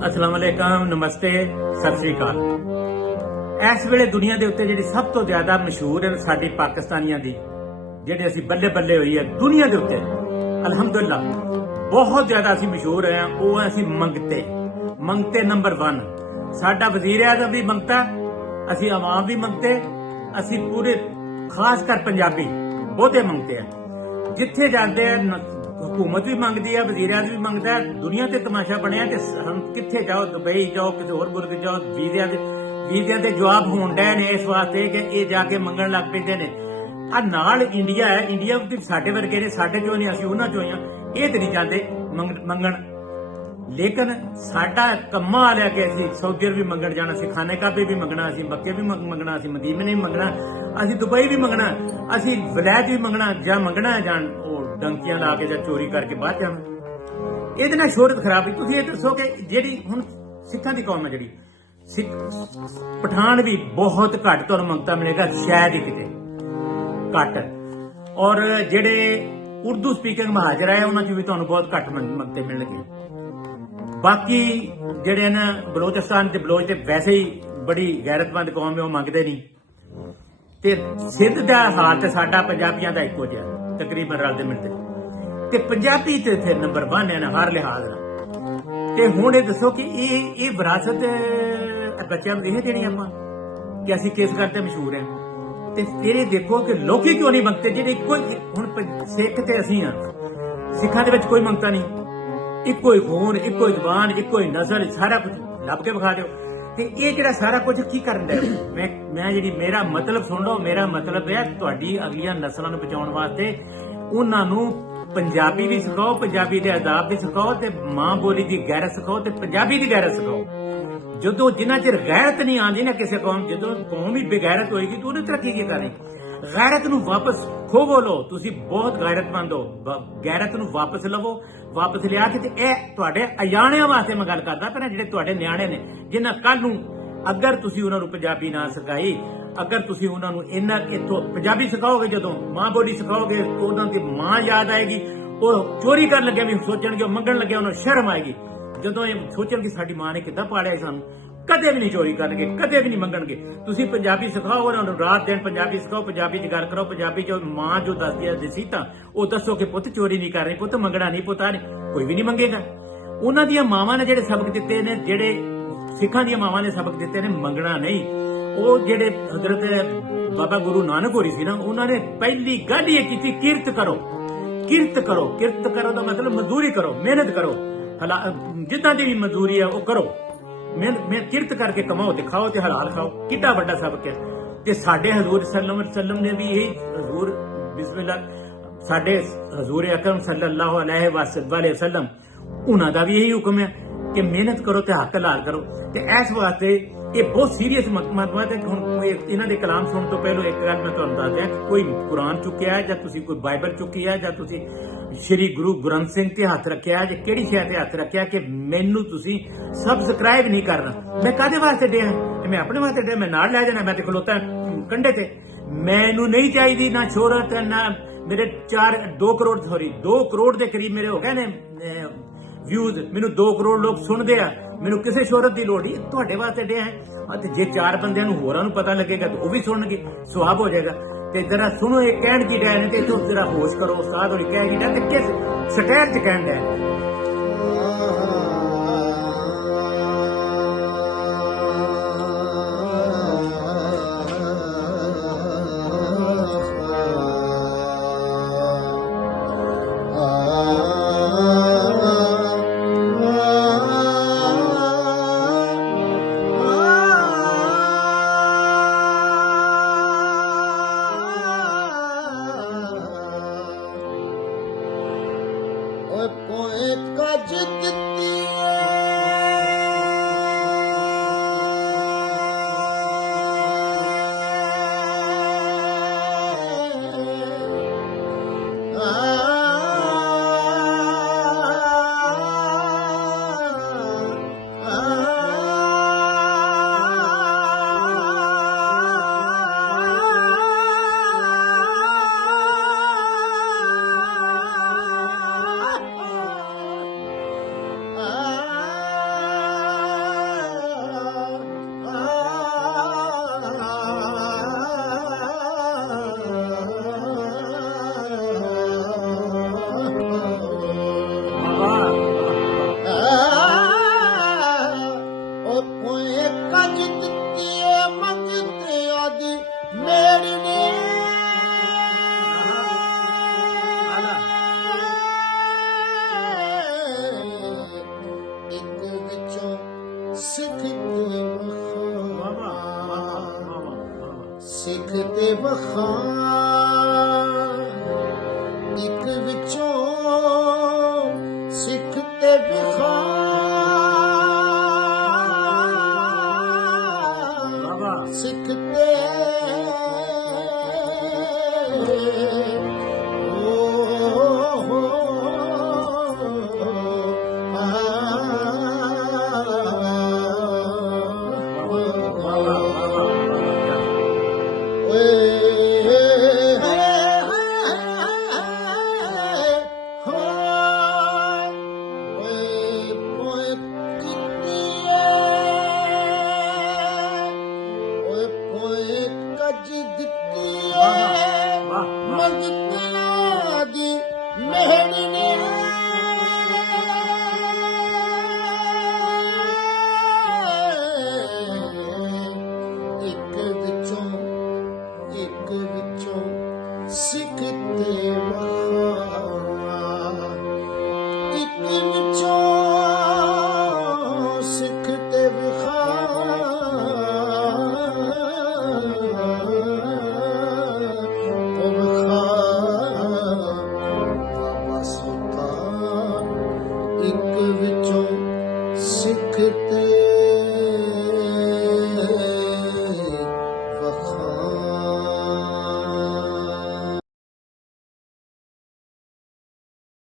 अस्सलाम वालेकुम, नमस्ते, सत श्री अकाल। इस वेले दुनिया के उत्ते जिहड़ी सब तो ज्यादा मशहूर है साडी पाकिस्तानियां दी जिहड़ी असीं बल्ले बल्ले होई है दुनिया के उत्ते अल्हम्दुलिल्लाह बहुत ज्यादा असीं मशहूर हैं। वो है असीं मंगते मंगते नंबर 1। साडा वजीर आज़म भी मंगता, असीं आवाम भी मंगते, असीं पूरे खास कर पंजाबी बहुते मंगते हैं। जिथे जाते हैं हुकूमत भी मंगती है, वजीर आज़म भी मंगता है। दुनिया ते तमाशा बनया कि हम किथे जाओ, दुबई जाओ, किसी होर मुल्क जाओ, वीज़िया दे जवाब होण डे ने इस वास्ते कि ये जाके मंगण लग पैंदे ने। आ नाल इंडिया है, इंडिया भी साडे वर्गे ने, साडे चों नहीं असीं उन्हां चों ही हां। ये ते नहीं जांदे मंगण, लेकिन साडा कम्मा आ लिया कि असीं सऊदी अरब भी मंगण जाना, असीं खाने काबे भी मंगना, असीं मक्के भी मंगना, असीं मदीने भी मंगना, असीं दुबई भी मंगना, असीं वलैत भी मंगना, जां मंगना है जां डंकियां ला के जां चोरी करके बाहर जाना। ਇਹਦੇ ਨਾਲ ਸ਼ੋਹਰਤ ਖਰਾਬ ਹੈ। ਤੁਸੀਂ ਇਹ ਦੱਸੋ ਕਿ ਜਿਹੜੀ ਹੁਣ ਸਿੱਖਾਂ ਦੀ ਕੌਮ ਹੈ, ਜਿਹੜੀ ਸਿੱਖ ਪਠਾਨ ਵੀ ਬਹੁਤ ਘੱਟ ਤੁਹਾਨੂੰ ਮੰਗਤਾ ਮਿਲੇਗਾ, ਸ਼ਾਇਦ ਹੀ ਕਿਤੇ ਘੱਟ। ਔਰ ਜਿਹੜੇ ਉਰਦੂ ਸਪੀਕਿੰਗ ਮਹਾਜਰ ਹੈ ਉਹਨਾਂ 'ਚ ਵੀ ਤੁਹਾਨੂੰ ਬਹੁਤ ਘੱਟ ਮੰਗਤੇ ਮਿਲਣਗੇ। ਬਾਕੀ ਜਿਹੜੇ ਨੇ ਬਲੋਚਿਸਤਾਨ ਤੇ ਬਲੋਚ ਤੇ ਵੈਸੇ ਹੀ ਬੜੀ ਗੈਰਤਮੰਦ ਕੌਮ ਹੈ, ਉਹ ਮੰਗਦੇ ਨਹੀਂ। ਤੇ ਸਿੰਧ ਦਾ ਹਾਲ ਤੇ ਸਾਡਾ ਪੰਜਾਬੀਆਂ ਦਾ ਇੱਕੋ ਜਿਹਾ ਤਕਰੀਬਨ ਰਲਦੇ ਮਿਲਦੇ। ਤੇ ਪੰਜਾਬੀ ਤੇ ਇੱਥੇ ਨੰਬਰ 1 ਹੈ ਹਰ ਲਿਹਾਜ਼ ਨਾਲ। ਤੇ ਹੁਣ ਇਹ ਦੱਸੋ ਕਿ ਇਹ ਵਿਰਾਸਤ ਬੱਚਿਆਂ ਨੂੰ ਇਹ ਦੇਣੀ ਆਪਾਂ ਕਿ ਅਸੀਂ ਕਿਸ ਗੱਲ ਤੇ ਮਸ਼ਹੂਰ ਹਾਂ। ਤੇ ਫਿਰ ਇਹ ਦੇਖੋ ਕਿ ਲੋਕੀ ਕਿਉਂ ਨਹੀਂ ਮੰਗਤੇ, ਜਿਹੜੇ ਇੱਕੋ ਹੁਣ ਸਿੱਖ ਤੇ ਅਸੀਂ ਹਾਂ। ਸਿੱਖਾਂ ਦੇ ਵਿੱਚ ਕੋਈ ਮੰਗਤਾ ਨਹੀਂ, ਇੱਕੋ ਹੀ ਖੂਨ, ਇੱਕੋ ਹੀ ਜ਼ਬਾਨ, ਇੱਕੋ ਹੀ ਨਸਲ, ਸਾਰਾ ਕੁਝ ਲੱਭ ਕੇ ਵਿਖਾ ਦਿਓ। ਤੇ ਇਹ ਜਿਹੜਾ ਸਾਰਾ ਕੁਝ ਕੀ ਕਰਨ ਦਾ ਮੈਂ ਜਿਹੜੀ ਮੇਰਾ ਮਤਲਬ ਸੁਣ ਲਓ। ਮੇਰਾ ਮਤਲਬ ਹੈ ਤੁਹਾਡੀ ਅਗਲੀਆਂ ਨਸਲਾਂ ਨੂੰ ਬਚਾਉਣ ਵਾਸਤੇ ਉਹਨਾਂ ਨੂੰ ਪੰਜਾਬੀ ਵੀ ਸਿਖਾਓ, ਪੰਜਾਬੀ ਦੇ ਆਦਾਬ ਵੀ ਸਿਖਾਓ, ਤੇ ਮਾਂ ਬੋਲੀ ਦੀ ਗੈਰਤ ਸਿਖਾਓ, ਤੇ ਪੰਜਾਬੀ ਦੀ ਗੈਰਤ ਸਿਖਾਓ। ਜਦੋਂ ਜਿੰਨਾ ਚਿਰ ਗੈਰਤ ਨਹੀਂ ਆਉਂਦੀ ਨਾ ਕਿਸੇ ਕੌਮ, ਜਦੋਂ ਕੌਮ ਹੀ ਬੇਗੈਰਤ ਹੋਏਗੀ ਤਾਂ ਉਹਨੇ ਤਰੱਕੀ ਕੀ ਕਰਨੀ। ਗੈਰਤ ਨੂੰ ਵਾਪਸ ਖੋਵੋ ਲਓ, ਤੁਸੀਂ ਬਹੁਤ ਗੈਰਤਮੰਦ ਹੋ। ਗੈਰਤ ਨੂੰ ਵਾਪਸ ਲਵੋ, ਵਾਪਸ ਲਿਆ ਕੇ। ਤੇ ਇਹ ਤੁਹਾਡੇ ਅਜਾਣਿਆਂ ਵਾਸਤੇ ਮੈਂ ਗੱਲ ਕਰਦਾ ਪਰ ਜਿਹੜੇ ਤੁਹਾਡੇ ਨਿਆਣੇ ਨੇ, ਜਿਨ੍ਹਾਂ ਕੱਲ ਨੂੰ ਅਗਰ ਤੁਸੀਂ ਉਹਨਾਂ ਨੂੰ ਪੰਜਾਬੀ ਨਾ ਸਿਖਾਈ, ਅਗਰ ਤੁਸੀਂ ਉਹਨਾਂ ਨੂੰ ਇਹਨਾਂ ਇੱਥੋਂ ਪੰਜਾਬੀ ਸਿਖਾਓਗੇ, ਜਦੋਂ ਮਾਂ ਬੋਲੀ ਸਿਖਾਓਗੇ, ਉਹਨਾਂ ਦੀ ਮਾਂ ਯਾਦ ਆਏਗੀ। ਉਹ ਚੋਰੀ ਕਰਨ ਲੱਗਿਆ ਵੀ ਸੋਚਣਗੇ, ਉਹ ਮੰਗਣ ਲੱਗਿਆ ਉਹਨਾਂ ਨੂੰ ਸ਼ਰਮ ਆਏਗੀ। ਜਦੋਂ ਇਹ ਸੋਚਣਗੇ ਸਾਡੀ ਮਾਂ ਨੇ ਕਿੱਦਾਂ ਪਾਲਿਆ ਸਾਨੂੰ, ਕਦੇ ਵੀ ਨਹੀਂ ਚੋਰੀ ਕਰਨਗੇ, ਕਦੇ ਵੀ ਨਹੀਂ ਮੰਗਣਗੇ। ਤੁਸੀਂ ਪੰਜਾਬੀ ਸਿਖਾਓ ਉਹਨਾਂ ਨੂੰ, ਰਾਤ ਦਿਨ ਪੰਜਾਬੀ ਸਿਖਾਓ, ਪੰਜਾਬੀ 'ਚ ਗੱਲ ਕਰੋ। ਪੰਜਾਬੀ 'ਚ ਮਾਂ ਜੋ ਦੱਸਦੀ ਹੈ ਦਸੀਤਾਂ, ਉਹ ਦੱਸੋ ਕਿ ਪੁੱਤ ਚੋਰੀ ਨਹੀਂ ਕਰਨੀ, ਪੁੱਤ ਮੰਗਣਾ ਨਹੀਂ, ਪੁੱਤ ਨਹੀਂ, ਕੋਈ ਵੀ ਨਹੀਂ ਮੰਗੇਗਾ। ਉਹਨਾਂ ਦੀਆਂ ਮਾਵਾਂ ਨੇ ਜਿਹੜੇ ਸਬਕ ਦਿੱਤੇ ਨੇ, ਜਿਹੜੇ ਸਿੱਖਾਂ ਦੀਆਂ ਮਾਵਾਂ ਨੇ ਸਬਕ ਦਿੱਤੇ ਨੇ, ਮੰਗਣਾ ਨਹੀਂ। ਉਹ ਜਿਹੜੇ ਹਜ਼ਰਤ ਬਾਬਾ ਗੁਰੂ ਨਾਨਕ ਹੋਰੀ ਸੀ ਨਾ, ਉਹਨਾਂ ਨੇ ਪਹਿਲੀ ਗੱਲ ਇਹ ਕੀਤੀ, ਕਿਰਤ ਕਰੋ, ਕਿਰਤ ਕਰੋ। ਕਿਰਤ ਕਰੋ ਦਾ ਮਤਲਬ ਮਜ਼ਦੂਰੀ ਕਰੋ, ਮਿਹਨਤ ਕਰੋ, ਜਿੱਦਾਂ ਦੀ ਵੀ ਮਜ਼ਦੂਰੀ ਹੈ ਉਹ ਕਰੋ। ਮੈਂ ਕਿਰਤ ਕਰਕੇ ਕਮਾਓ ਤੇ ਖਾਓ ਤੇ ਹਲਾਲ ਖਾਓ। ਕਿੱਡਾ ਵੱਡਾ ਸਬਕ ਹੈ। ਤੇ ਸਾਡੇ ਹਜ਼ੂਰ ਸੱਲੱਲਾਹੁ ਅਲੈਹਿ ਵਸੱਲਮ ਨੇ ਵੀ ਇਹ, ਹਜ਼ੂਰ ਬਿਸਮਿਲ੍ਲਾ, ਸਾਡੇ ਹਜ਼ੂਰ ਅਕਰਮ ਸੱਲੱਲਾਹੁ ਅਲੈਹਿ ਵਸੱਲਮ, ਉਹਨਾਂ ਦਾ ਵੀ ਇਹੀ ਹੁਕਮ ਹੈ ਕਿ ਮਿਹਨਤ ਕਰੋ ਤੇ ਹੱਕ ਹਲਾਲ ਕਰੋ। ਤੇ ਇਸ ਵਾਸਤੇ ਇਹ ਬਹੁਤ ਸੀਰੀਅਸ ਮਸਲਾ ਹੈ। ਹੁਣ ਇਹਨਾਂ ਦੇ ਕਲਾਮ ਸੁਣਨ ਤੋਂ ਪਹਿਲਾਂ ਇੱਕ ਗੱਲ ਮੈਂ ਤੁਹਾਨੂੰ ਦੱਸ ਦਿਆਂ ਕਿ ਕੋਈ ਕੁਰਾਨ ਚੁੱਕਿਆ ਹੈ, ਜਾਂ ਤੁਸੀਂ ਕੋਈ ਬਾਈਬਲ ਚੁੱਕੀ ਹੈ, ਜਾਂ ਤੁਸੀਂ ਸ਼੍ਰੀ ਗੁਰੂ ਗ੍ਰੰਥ ਸਿੰਘ ਤੇ ਹੱਥ ਰੱਖਿਆ, ਜਾਂ ਕਿਹੜੀ ਸ਼ੈ ਤੇ ਹੱਥ ਰੱਖਿਆ ਕਿ ਮੈਨੂੰ ਤੁਸੀਂ ਸਬਸਕ੍ਰਾਈਬ ਨਹੀਂ ਕਰਨਾ। ਮੈਂ ਕਾਹਦੇ ਵਾਸਤੇ ਡਿਆ? ਮੈਂ ਆਪਣੇ ਵਾਸਤੇ ਡਿਆ, ਮੈਂ ਨਾਲ ਲੈ ਜਾਣਾ। ਮੈਂ ਤੇ ਖਲੋਤਾ ਕੰਢੇ ਤੇ, ਮੈਨੂੰ ਨਹੀਂ ਚਾਹੀਦੀ ਨਾ ਸ਼ੋਹਰਤ, ਨਾ ਮੇਰੇ 2 ਕਰੋੜ ਦੇ ਕਰੀਬ ਮੇਰੇ ਹੋ ਗਏ ਨੇ ਵਿਊਜ਼। ਮੈਨੂੰ 2 ਕਰੋੜ ਲੋਕ ਸੁਣਦੇ ਆ, ਮੈਨੂੰ ਕਿਸੇ ਸ਼ੋਹਰਤ ਦੀ ਲੋੜ ਨਹੀਂ। ਤੁਹਾਡੇ ਵਾਸਤੇ ਡਿਆ ਹੈ। ਤੇ ਜੇ 4 ਬੰਦਿਆਂ ਨੂੰ ਹੋਰਾਂ ਨੂੰ ਪਤਾ ਲੱਗੇਗਾ ਤਾਂ ਉਹ ਵੀ ਸੁਣਨਗੇ, ਸੁਆਬ ਹੋ ਜਾਏਗਾ। ਤੇ ਜਰਾ ਸੁਣੋ ਇਹ ਕਹਿਣ ਕੀ ਡਿਆ ਨੇ, ਤੇ ਇਥੋਂ ਜਰਾ ਹੋਸ਼ ਕਰੋ। ਉਸਤਾਦ ਹੋਣੀ ਕਹਿ ਕੀ ਡਿਆ ਤੇ ਕਿਸ ਸਟੈਰ 'ਚ ਕਹਿਣ ਡਿਆ। ਇੱਕ ਵਿੱਚੋਂ ਸਿੱਖ ਤੇ